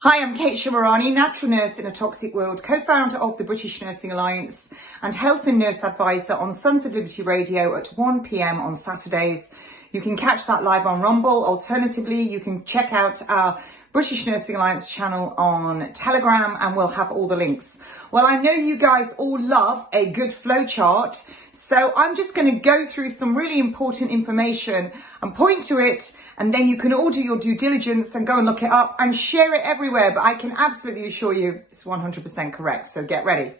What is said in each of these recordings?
Hi, I'm Kate Shamarani, natural nurse in a toxic world, co-founder of the British Nursing Alliance and health and nurse advisor on Sons of Liberty Radio at 1 p.m. on Saturdays. You can catch that live on Rumble. Alternatively, you can check out our British Nursing Alliance channel on Telegram and we'll have all the links. Well, I know you guys all love a good flowchart, so I'm just going to go through some really important information and point to it, and then you can all do your due diligence and go and look it up and share it everywhere. But I can absolutely assure you it's 100% correct, so get ready.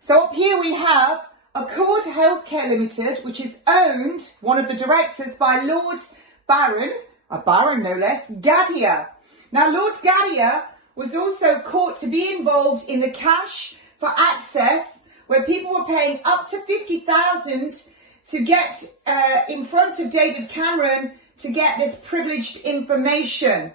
So up here we have Accord Healthcare Limited, which is owned, one of the directors, by Lord Baron, a baron no less, Gadia. Now, Lord Gadia was also caught to be involved in the cash for access, where people were paying up to 50,000 to get in front of David Cameron to get this privileged information.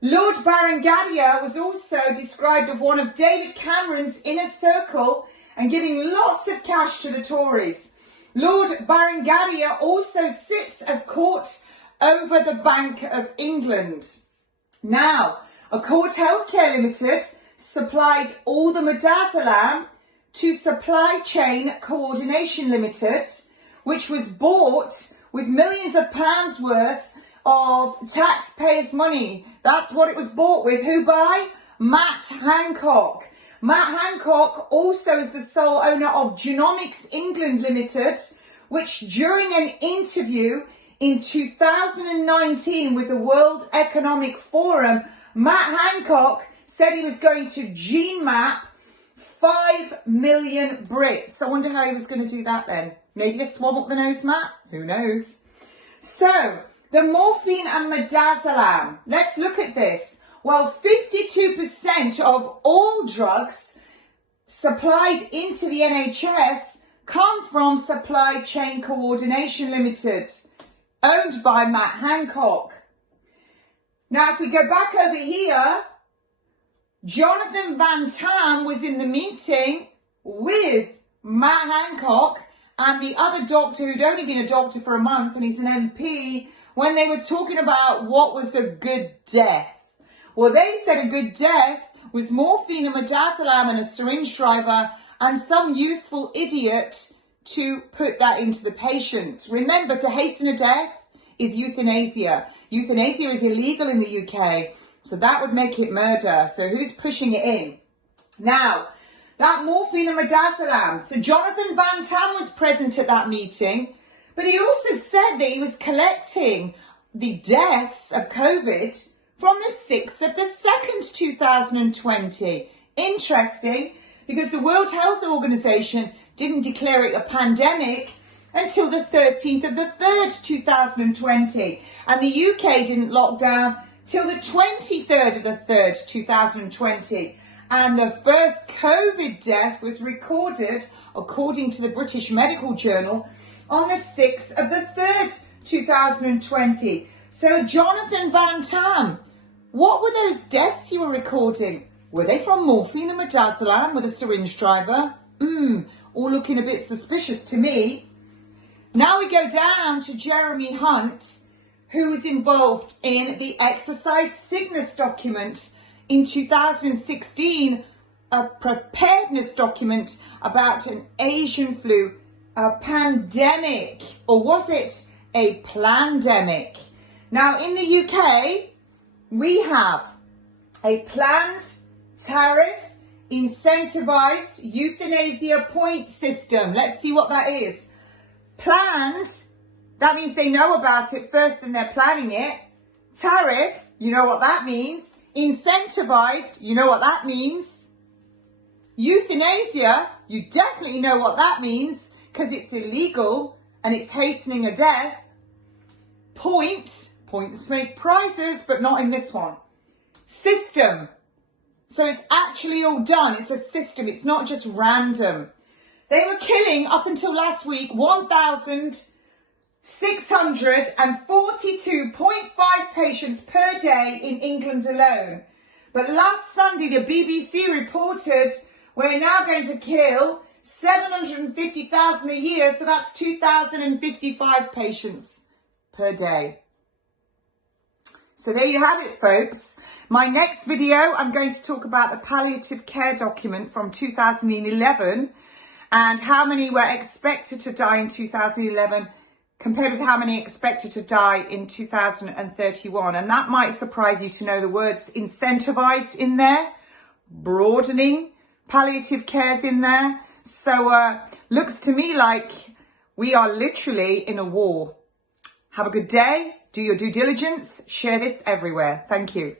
Lord Baron Gadia was also described as one of David Cameron's inner circle and giving lots of cash to the Tories. Lord Baron Gadia also sits as court over the Bank of England. Now, Accord Healthcare Limited supplied all the midazolam to Supply Chain Coordination Limited, which was bought with millions of pounds worth of taxpayers' money. That's what it was bought with. Who by? Matt Hancock. Matt Hancock also is the sole owner of Genomics England Limited, which during an interview in 2019 with the World Economic Forum, Matt Hancock said he was going to gene map 5 million Brits. I wonder how he was going to do that then. Maybe a swab up the nose map? Who knows? So, the morphine and midazolam. Let's look at this. Well, 52% of all drugs supplied into the NHS come from Supply Chain Coordination Limited, owned by Matt Hancock. Now, if we go back over here, Jonathan Van Tam was in the meeting with Matt Hancock and the other doctor who'd only been a doctor for a month, and he's an MP, when they were talking about what was a good death. Well, they said a good death was morphine and midazolam and a syringe driver and some useful idiot to put that into the patient. Remember, to hasten a death is euthanasia. Euthanasia is illegal in the UK, so that would make it murder. So who's pushing it in? Now, that morphine and midazolam. So Jonathan Van Tam was present at that meeting, but he also said that he was collecting the deaths of COVID from the 6th of the 2nd, 2020. Interesting, because the World Health Organization didn't declare it a pandemic until the 13th of the 3rd, 2020. And the UK didn't lock down till the 23rd of the 3rd, 2020. And the first COVID death was recorded, according to the British Medical Journal, on the 6th of the 3rd, 2020. So Jonathan Van Tam, what were those deaths you were recording? Were they from morphine and midazolam with a syringe driver? All looking a bit suspicious to me. Now we go down to Jeremy Hunt, who was involved in the exercise sickness document in 2016, a preparedness document about an Asian flu, a pandemic, or was it a plandemic? Now in the UK, we have a planned tariff incentivized euthanasia point system. Let's see what that is. Planned, that means they know about it first and they're planning it. Tariff, you know what that means. Incentivized, you know what that means. Euthanasia, you definitely know what that means because it's illegal and it's hastening a death. Points make prizes, but not in this one. System. So it's actually all done. It's a system. It's not just random. They were killing, up until last week, 1,642.5 patients per day in England alone. But last Sunday, the BBC reported we're now going to kill 750,000 a year, so that's 2,055 patients per day. So there you have it, folks. My next video, I'm going to talk about the palliative care document from 2011 and how many were expected to die in 2011 compared with how many expected to die in 2031. And that might surprise you to know the words incentivized in there, broadening palliative care's in there. So looks to me like we are literally in a war. Have a good day. Do your due diligence. Share this everywhere. Thank you.